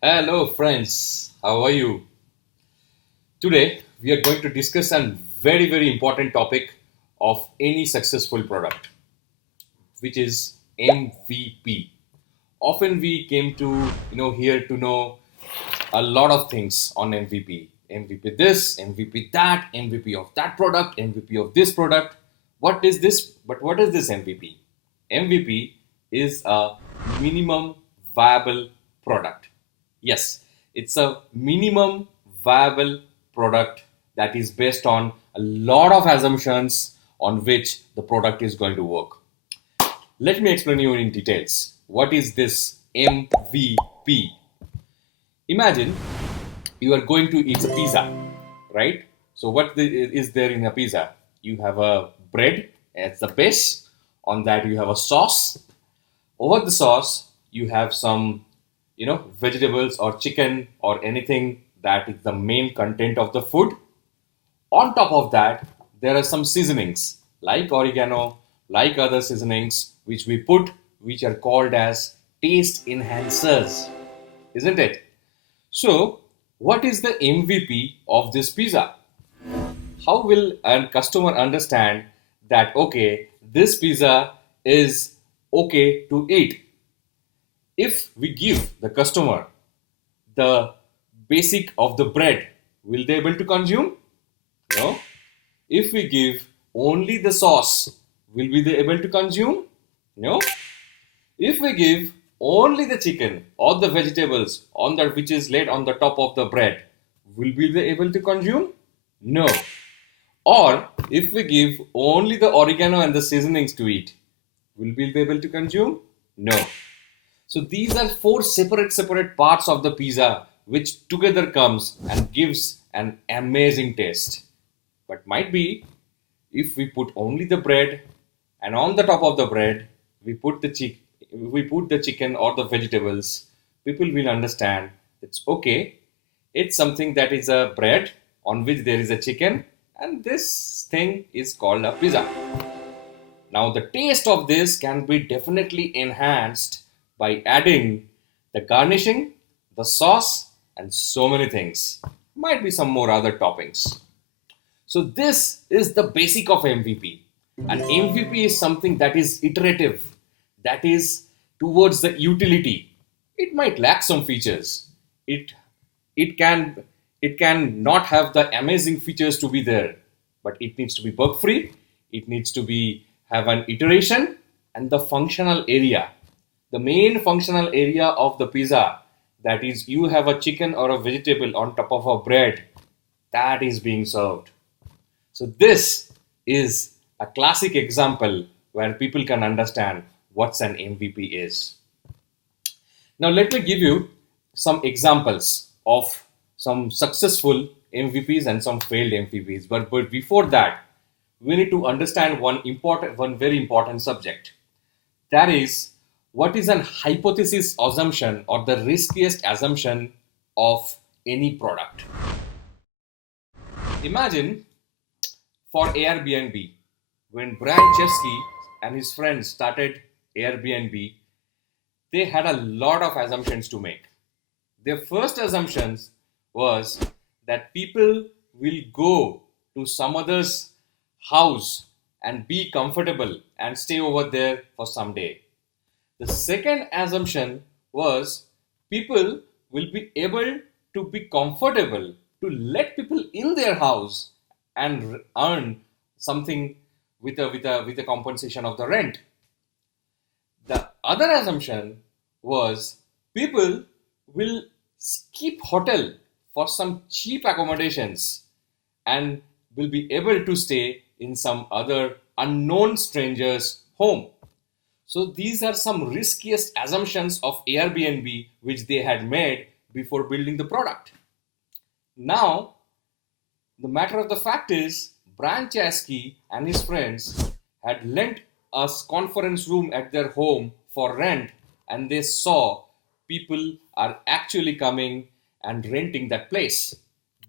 Hello, friends. How are you? Today, we are going to discuss a very important topic of any successful product, which is MVP. Often we came to here to know a lot of things on MVP. MVP this, MVP that, MVP of that product, MVP of this product. What is this? But what is this MVP? MVP is a minimum viable product. Yes, it's a minimum viable product that is based on a lot of assumptions on which the product is going to work. Let me explain you in details. What is this MVP? Imagine you are going to eat a pizza, right? So is there in a pizza? You have a bread as the base. On that you have a sauce. Over the sauce you have some, vegetables or chicken or anything that is the main content of the food. On top of that, there are some seasonings like oregano, like other seasonings which we put, which are called as taste enhancers, isn't it? So, what is the MVP of this pizza? How will a customer understand that okay, this pizza is okay to eat? If we give the customer the basic of the bread, will they able to consume? No. If we give only the sauce, will we be able to consume? No. If we give only the chicken or the vegetables on that which is laid on the top of the bread, will we be able to consume? No. Or if we give only the oregano and the seasonings to eat, will we be able to consume? No. So these are four separate parts of the pizza which together comes and gives an amazing taste. But might be if we put only the bread and on the top of the bread we put the chicken or the vegetables, people will understand it's okay. It's something that is a bread on which there is a chicken, and this thing is called a pizza. Now, the taste of this can be definitely enhanced by adding the garnishing, the sauce, and so many things. Might be some more other toppings. So, this is the basic of MVP. And MVP is something that is iterative, that is towards the utility. It might lack some features. It it can it can not have the amazing features to be there, but it needs to be bug free. It needs to be have an iteration and the functional area. The main functional area of the pizza, that is you have a chicken or a vegetable on top of a bread that is being served. So this is a classic example where people can understand what's an MVP is. Now let me give you some examples of some successful MVPs and some failed MVPs. But before that, we need to understand one very important subject. That is, what is an hypothesis assumption or the riskiest assumption of any product? Imagine for Airbnb, when Brian Chesky and his friends started Airbnb, they had a lot of assumptions to make. Their first assumptions was that people will go to some other's house and be comfortable and stay over there for some day. The second assumption was people will be able to be comfortable to let people in their house and earn something with a compensation of the rent. The other assumption was people will skip hotel for some cheap accommodations and will be able to stay in some other unknown stranger's home. So these are some riskiest assumptions of Airbnb which they had made before building the product. Now, the matter of the fact is, Brian Chesky and his friends had lent us conference room at their home for rent, and they saw people are actually coming and renting that place.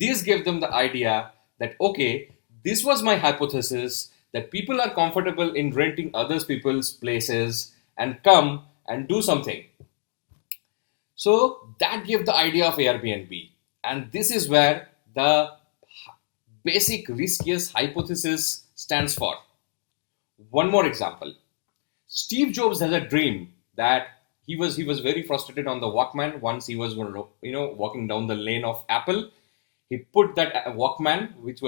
This gave them the idea that okay, this was my hypothesis that people are comfortable in renting others people's places and come and do something. So that gave the idea of Airbnb. And this is where the basic riskiest hypothesis stands for. One more example. Steve Jobs has a dream that he was very frustrated on the Walkman once he was walking down the lane of Apple. He put that Walkman which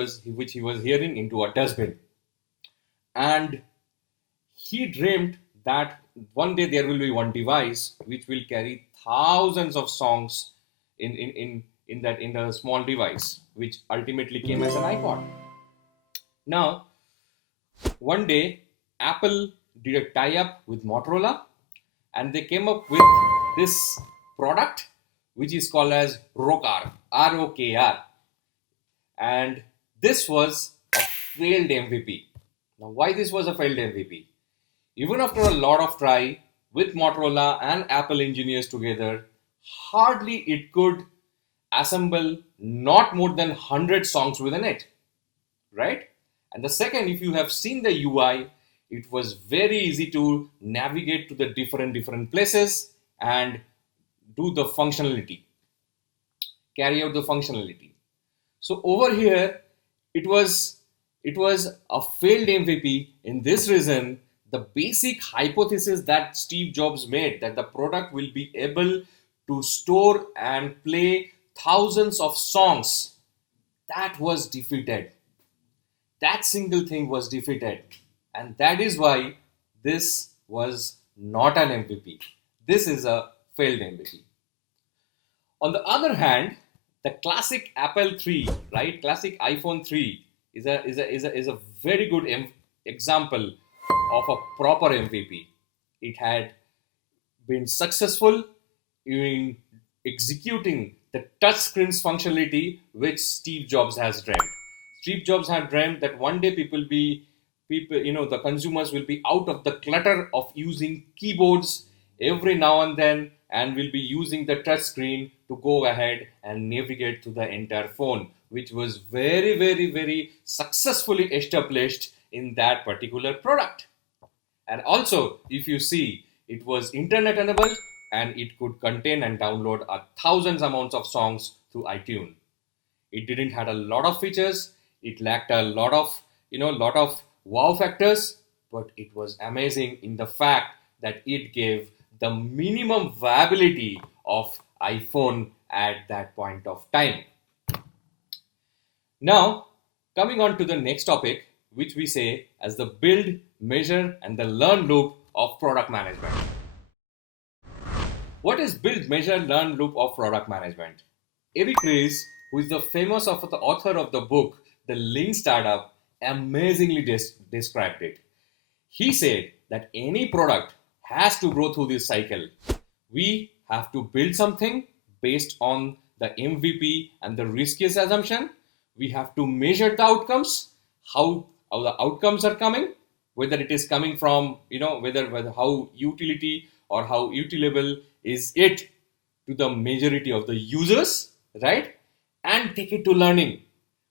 he was hearing into a dustbin, and he dreamed that one day there will be one device which will carry thousands of songs in the small device, which ultimately came as an iPod. Now, one day, Apple did a tie-up with Motorola, and they came up with this product which is called as Rokar, ROKR, and this was a failed MVP. Now, why this was a failed MVP? Even after a lot of try with Motorola and Apple engineers together, hardly it could assemble not more than 100 songs within it, right? And the second, if you have seen the UI, it was very easy to navigate to the different places and do the functionality, carry out the functionality. So over here, it was it was a failed MVP. In this reason, the basic hypothesis that Steve Jobs made, that the product will be able to store and play thousands of songs, that was defeated. That single thing was defeated, and that is why this was not an MVP. This is a failed MVP. On the other hand, the classic Apple 3, right, classic iPhone 3 is a very good example of a proper MVP. It had been successful in executing the touchscreen's functionality which Steve Jobs has dreamed. Steve Jobs had dreamed that one day the consumers will be out of the clutter of using keyboards every now and then, and will be using the touch screen to go ahead and navigate to the entire phone, which was very, very, very successfully established in that particular product. And also, if you see, it was internet enabled and it could contain and download a thousands amounts of songs through iTunes. It didn't had a lot of features. It lacked a lot of wow factors, but it was amazing in the fact that it gave the minimum viability of iPhone at that point of time. Now, coming on to the next topic, which we say as the build, measure, and the learn loop of product management. What is build, measure, learn loop of product management? Eric Ries, who is the famous of the author of the book The Lean Startup, amazingly described it. He said that any product has to go through this cycle. We have to build something based on the MVP and the riskiest assumption. We have to measure the outcomes, how the outcomes are coming, whether it is coming from, whether how utility or how utilable is it to the majority of the users, right? And take it to learning,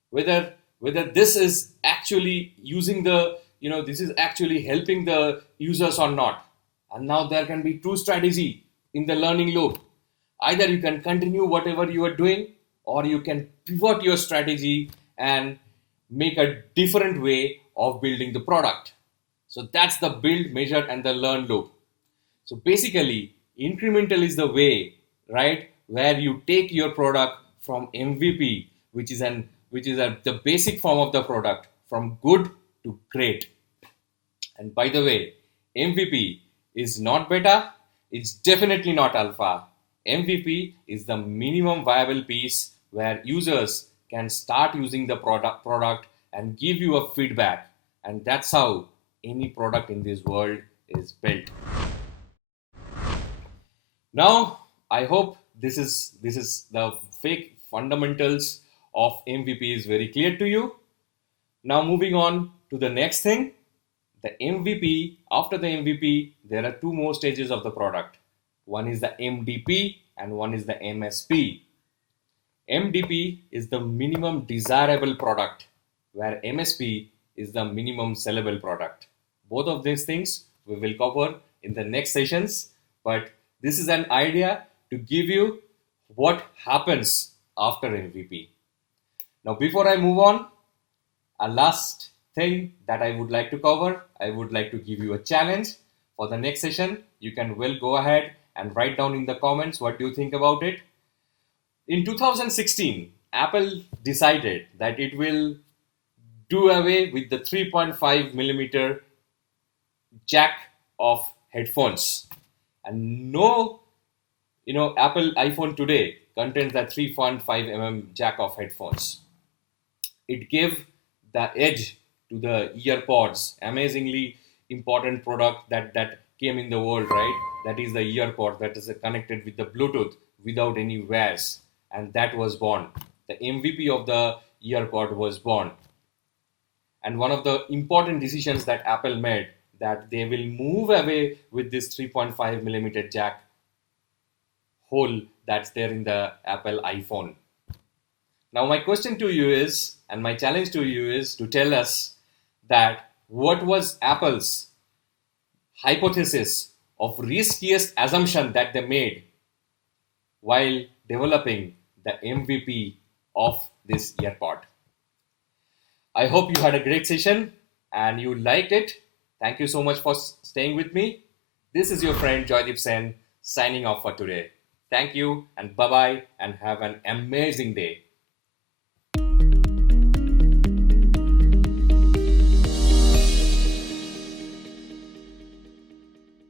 whether this is actually using the, this is actually helping the users or not. And now there can be two strategy in the learning loop. Either you can continue whatever you are doing, or you can pivot your strategy and make a different way of building the product. So that's the build, measure, and the learn loop. So basically, incremental is the way, right, where you take your product from MVP, the basic form of the product, from good to great. And by the way, MVP is not beta, it's definitely not alpha. MVP is the minimum viable piece where users can start using the product and give you a feedback. And that's how any product in this world is built. Now, I hope this is the fake fundamentals of MVP is very clear to you. Now, moving on to the next thing, the MVP. After the MVP, there are two more stages of the product. One is the MDP and one is the MSP. MDP is the minimum desirable product, where MSP is the minimum sellable product. Both of these things we will cover in the next sessions, but this is an idea to give you what happens after MVP. Now, before I move on, a last thing that I would like to cover, I would like to give you a challenge for the next session. You can well go ahead and write down in the comments what do you think about it. In 2016, Apple decided that it will do away with the 3.5 millimeter jack of headphones, and no, Apple iPhone today contains that 3.5 jack of headphones. It gave the edge to the earpods, amazingly important product that came in the world, right? That is the earpod that is connected with the Bluetooth without any wires, and that was born. The MVP of the earpod was born. And one of the important decisions that Apple made, that they will move away with this 3.5 millimeter jack hole that's there in the Apple iPhone. Now, my question to you is, and my challenge to you is to tell us that what was Apple's hypothesis of riskiest assumption that they made while developing the MVP of this earpod. I hope you had a great session and you liked it. Thank you so much for staying with me. This is your friend Joydeep Sen signing off for today. Thank you and bye bye and have an amazing day.